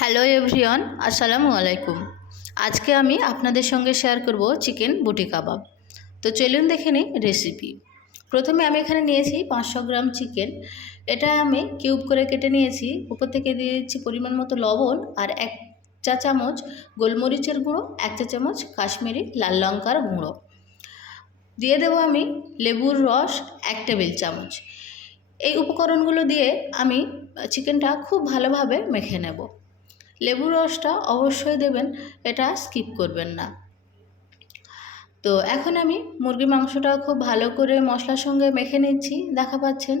Hello everyone, আসসালামু আলাইকুম। আজকে আমি আপনাদের সঙ্গে শেয়ার করব চিকেন বুটি কাবাব। তো চলুন দেখে নিই রেসিপি। প্রথমে আমি এখানে নিয়েছি 500 গ্রাম চিকেন। এটা আমি কিউব করে কেটে নিয়েছি। উপর থেকে দিয়ে দিচ্ছি পরিমাণ মতো লবণ আর 1 চা চামচ গোলমরিচের গুঁড়ো, 1 চা চামচ কাশ্মীরি লাল লঙ্কার গুঁড়ো। দিয়ে দেবো আমি লেবুর রস 1 টেবিল চামচ। এই উপকরণগুলো দিয়ে আমি চিকেনটা খুব ভালোভাবে মেখে নেব। লেবুর রসটা অবশ্যই দেবেন, এটা স্কিপ করবেন না। তো এখন আমি মুরগির মাংসটা খুব ভালো করে মশলার সঙ্গে মেখে নিচ্ছি, দেখা পাচ্ছেন।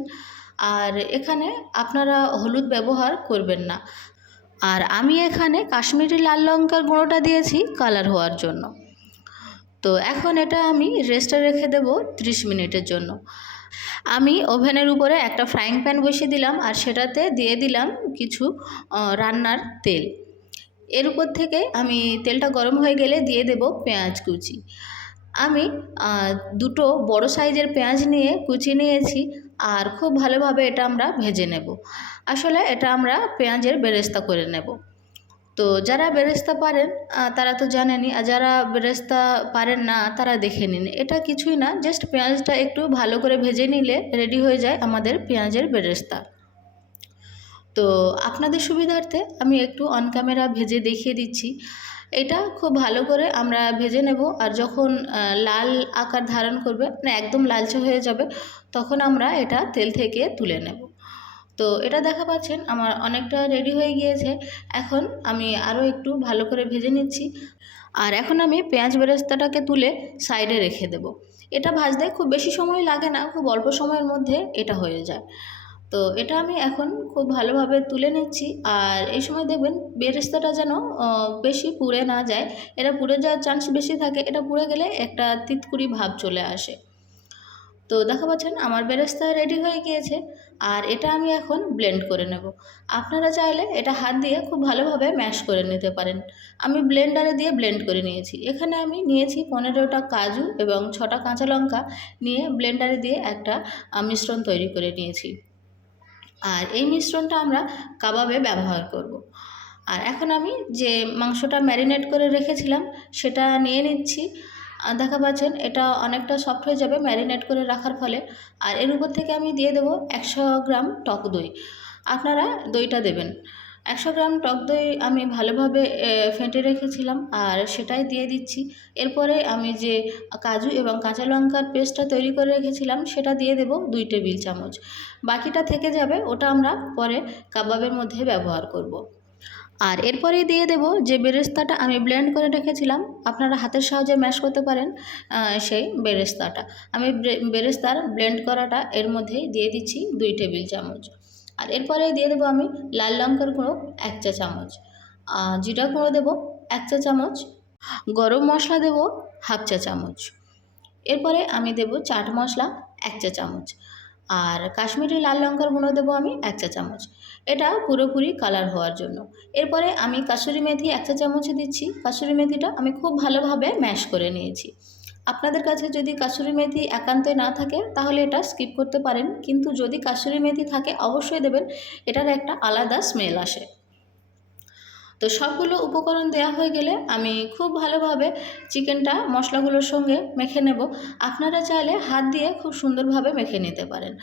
আর এখানে আপনারা হলুদ ব্যবহার করবেন না। আর আমি এখানে কাশ্মীরি লাল লঙ্কার গুঁড়োটা দিয়েছি কালার হওয়ার জন্য। তো এখন এটা আমি রেস্টে রেখে দেব 30 মিনিটের জন্য। আমি ওভেনের উপরে একটা ফ্রাইং প্যান বসিয়ে দিলাম আর সেটাতে দিয়ে দিলাম কিছু রান্নার তেল। এর উপর থেকে আমি তেলটা গরম হয়ে গেলে দিয়ে দেব পেঁয়াজ কুচি। আমি দুটো বড় সাইজের পেঁয়াজ নিয়ে কুচি নিয়েছি আর খুব ভালোভাবে এটা আমরা ভেজে নেব। আসলে এটা আমরা পেঁয়াজের বেরেস্তা করে নেব। তো যারা বেরেস্তা পারেন তারা তো জানেনই, আর যারা বেরেস্তা পারেন না তারা দেখে নিন। এটা কিছুই না, জাস্ট পেঁয়াজটা একটু ভালো করে ভেজে নিলে রেডি হয়ে যায় আমাদের পেঁয়াজের বেরেস্তা। তো আপনাদের সুবিধার্থে আমি একটু অন ক্যামেরা ভেজে দেখিয়ে দিচ্ছি। এটা খুব ভালো করে আমরা ভেজে নেব আর যখন লাল আকার ধারণ করবে, মানে একদম লালচে হয়ে যাবে, তখন আমরা এটা তেল থেকে তুলে নেব। তো এটা দেখা পাচ্ছেন আমার অনেকটা রেডি হয়ে গিয়েছে। এখন আমি আরও একটু ভালো করে ভেজে নিচ্ছি। আর এখন আমি পেঁয়াজ বেরেস্তাটাকে তুলে সাইডে রেখে দেব। এটা ভাজতে খুব বেশি সময় লাগে না, খুব অল্প সময়ের মধ্যে এটা হয়ে যায়। তো এটা আমি এখন খুব ভালোভাবে তুলে নিচ্ছি। আর এই সময় দেখবেন বেরেস্তাটা যেন বেশি পুড়ে না যায়। এটা পুড়ে যাওয়ার চান্স বেশি থাকে, এটা পুড়ে গেলে একটা তিতকুড়ি ভাব চলে আসে। তো দেখা পাচ্ছেন আমার বেরেস্তা রেডি হয়ে গিয়েছে আর এটা আমি এখন ব্লেন্ড করে নেব। আপনারা চাইলে এটা হাত দিয়ে খুব ভালোভাবে ম্যাশ করে নিতে পারেন। আমি ব্লেন্ডারে দিয়ে ব্লেন্ড করে নিয়েছি। এখানে আমি নিয়েছি 15টা কাজু এবং 6টা কাঁচা লঙ্কা নিয়ে ব্লেন্ডারে দিয়ে একটা মিশ্রণ তৈরি করে নিয়েছি। আর এই মিশ্রণটা আমরা কাবাবে ব্যবহার করব। আর এখন আমি যে মাংসটা ম্যারিনেট করে রেখেছিলাম সেটা নিয়ে নিচ্ছি। দেখা পাচ্ছেন এটা অনেকটা সফট হয়ে যাবে ম্যারিনেট করে রাখার ফলে। আর এর উপর থেকে আমি দিয়ে দেবো 100 গ্রাম টক দই। আপনারা দইটা দেবেন। 100 গ্রাম টক দই আমি ভালোভাবে ফেটে রেখেছিলাম আর সেটাই দিয়ে দিচ্ছি। এরপরে আমি যে কাজু এবং কাঁচা লঙ্কার পেস্টটা তৈরি করে রেখেছিলাম সেটা দিয়ে দেব 2 টেবিল চামচ। বাকিটা থেকে যাবে, ওটা আমরা পরে কাবাবের মধ্যে ব্যবহার করব। আর এরপরেই দিয়ে দেব যে বেরেস্তাটা আমি ব্লেন্ড করে রেখেছিলাম, আপনারা হাতের সাহায্যে ম্যাশ করতে পারেন সেই বেরেস্তাটা। আমি বেরেস্তার ব্লেন্ড করাটা এর মধ্যেই দিয়ে দিচ্ছি 2 টেবিল চামচ। আর এরপরে দিয়ে দেবো আমি লাল লঙ্কার গুঁড়ো 1 চা চামচ, জিরা গুঁড়ো দেবো 1 চা চামচ, গরম মশলা দেবো 1/2 চা চামচ। এরপরে আমি দেব চাট মশলা 1 চা চামচ আর কাশ্মীরি লাল লঙ্কার গুঁড়ো দেবো আমি 1 চা চামচ। এটা পুরোপুরি কালার হওয়ার জন্য। এরপরে আমি কাসুরি মেথি 1 চা চামচ দিচ্ছি। কাসুরি মেথিটা আমি খুব ভালোভাবে ম্যাশ করে নিয়েছি। আপনাদের কাছে যদি কাসুরি মেথি একান্তই না থাকে তাহলে এটা স্কিপ করতে পারেন, কিন্তু যদি কাসুরি মেথি থাকে অবশ্যই দেবেন, এটার একটা আলাদা স্মেল আসে। তো সবগুলো উপকরণ দেওয়া হয়ে গেলে আমি খুব ভালোভাবে চিকেনটা মশলাগুলোর সঙ্গে মেখে নেব। আপনারা চাইলে হাত দিয়ে খুব সুন্দরভাবে মেখে নিতে পারেন।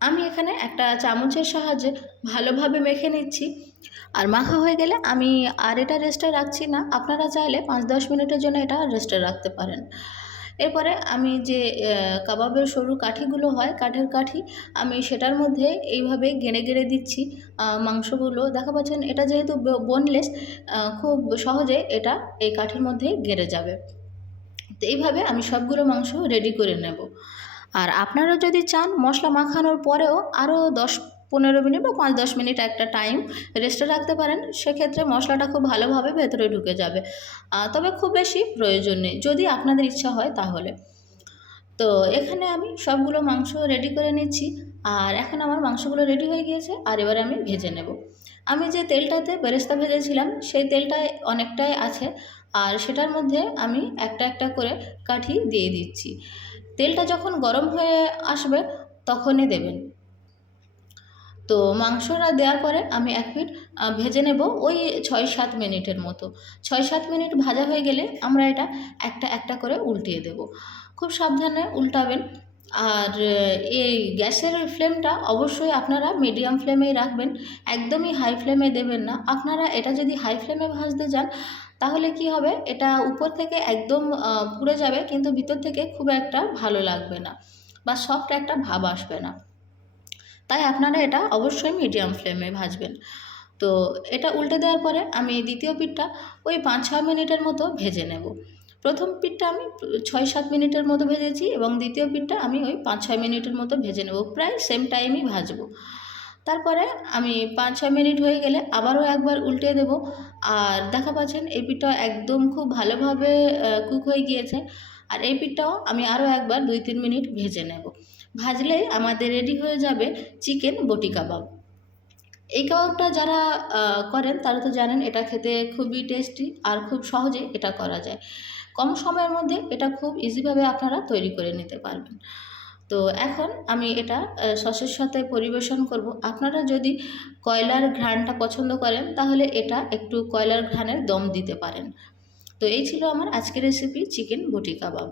আমি এখানে একটা চামচের সাহায্যে ভালোভাবে মেখে নিচ্ছি। আর মাখা হয়ে গেলে আমি আর এটা রেস্টে রাখছি না, আপনারা চাইলে 5-10 মিনিটের জন্য এটা রেস্টে রাখতে পারেন। এরপরে আমি যে কাবাবের সরু কাঠিগুলো হয়, কাঠের কাঠি, আমি সেটার মধ্যে এইভাবে গেড়ে গেড়ে দিচ্ছি মাংসগুলো। দেখা পাচ্ছেন এটা যেহেতু বোনলেস, খুব সহজে এটা এই কাঠির মধ্যে গেড়ে যাবে। তো এইভাবে আমি সবগুলো মাংস রেডি করে নেব। আর আপনারা যদি চান মশলা মাখানোর পরেও আরও 10-15 মিনিট বা 5-10 মিনিট একটা টাইম রেস্টে রাখতে পারেন, সেক্ষেত্রে মশলাটা খুব ভালোভাবে ভেতরে ঢুকে যাবে। তবে খুব বেশি প্রয়োজন নেই, যদি আপনাদের ইচ্ছা হয় তাহলে। তো এখানে আমি সবগুলো মাংস রেডি করে নিচ্ছি। আর এখন আমার মাংসগুলো রেডি হয়ে গিয়েছে আর এবারে আমি ভেজে নেব। আমি যে তেলটাতে বেরেস্তা ভেজেছিলাম সেই তেলটাই অনেকটাই আছে আর সেটার মধ্যে আমি একটা একটা করে কাঠি দিয়ে দিচ্ছি। তেলটা যখন গরম হয়ে আসবে তখনই দেবেন। তো মাংসটা দেওয়ার পরে আমি এক পিঠ ভেজে নেব ওই 6-7 মিনিটের মতো। 6-7 মিনিট ভাজা হয়ে গেলে আমরা এটা একটা একটা করে উল্টিয়ে দেব। খুব সাবধানে উল্টাবেন। আর এই গ্যাসের ফ্লেমটা অবশ্যই আপনারা মিডিয়াম ফ্লেমেই রাখবেন, একদমই হাই ফ্লেমে দেবেন না। আপনারা এটা যদি হাই ফ্লেমে ভাজতে যান তাহলে কি হবে, এটা উপর থেকে একদম পুড়ে যাবে, কিন্তু ভিতর থেকে খুব একটা ভালো লাগবে না বা সফট একটা ভাব আসবে না। তাই আপনারা এটা অবশ্যই মিডিয়াম ফ্লেমে ভাজবেন। তো এটা উল্টে দেওয়ার পরে আমি দ্বিতীয় পিঠটা ওই 5-6 মিনিটের মতো ভেজে নেব। প্রথম পিঠটা আমি 6-7 মিনিটের মতো ভেজেছি এবং দ্বিতীয় পিঠটা আমি ওই 5-6 মিনিটের মতো ভেজে নেব, প্রায় সেম টাইমই ভাজবো। তারপরে আমি 5-6 মিনিট হয়ে গেলে আবারও একবার উল্টে দেব। আর দেখা পাচ্ছেন এই পিঠটা একদম খুব ভালোভাবে কুক হয়ে গিয়েছে। আর এই পিঠটাও আমি আরও একবার 2-3 মিনিট ভেজে নেব। ভাজলেই আমাদের রেডি হয়ে যাবে চিকেন বটি কাবাব। এই কাবাবটা যারা করেন তারা তো জানেন এটা খেতে খুবই টেস্টি আর খুব সহজে এটা করা যায়। কম সময়ের মধ্যে এটা খুব ইজিভাবে আপনারা তৈরি করে নিতে পারবেন। তো এখন আমি এটা সসের সাথে পরিবেশন করব। আপনারা যদি কয়লার ঘ্রাণটা পছন্দ করেন তাহলে এটা একটু কয়লার ঘ্রাণের দম দিতে পারেন। তো এই ছিল আমার আজকের রেসিপি চিকেন বটি কাবাব।